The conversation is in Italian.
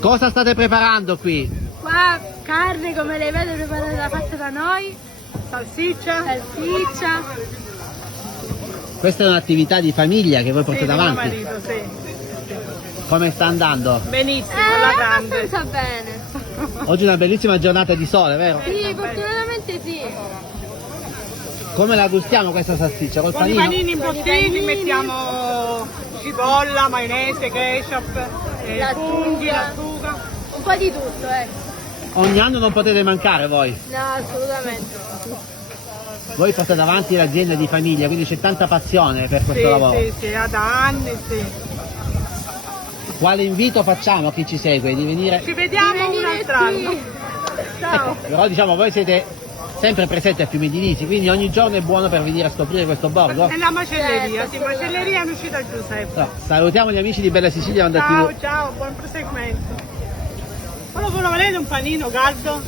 Cosa state preparando qui? Qua carne come le vedo preparata fatta da noi, salsiccia, Questa è un'attività di famiglia che voi portate avanti. Mio marito, sì. Come sta andando? Benissimo, la grande. abbastanza bene. Oggi è una bellissima giornata di sole, vero? Sì, fortunatamente sì. Come la gustiamo questa salsiccia? Col Con i panino? panini imbottiti mettiamo cipolla, maionese, ketchup, funghi, lattuga. Un po' di tutto, Ogni anno non potete mancare voi. No, assolutamente. Voi portate avanti l'azienda di famiglia, quindi c'è tanta passione per questo Sì, lavoro. sì, da anni, sì. Quale invito facciamo a chi ci segue? Di venire? Ci vediamo un altro anno. Ciao. Però diciamo voi siete sempre presenti a Fiumedinisi, quindi ogni giorno è buono per venire a scoprire questo borgo. È la macelleria, sì, macelleria è uscita Giuseppe. No, salutiamo gli amici di Bella Sicilia. Ciao, ciao, buon proseguimento. Allora, volete un panino caldo?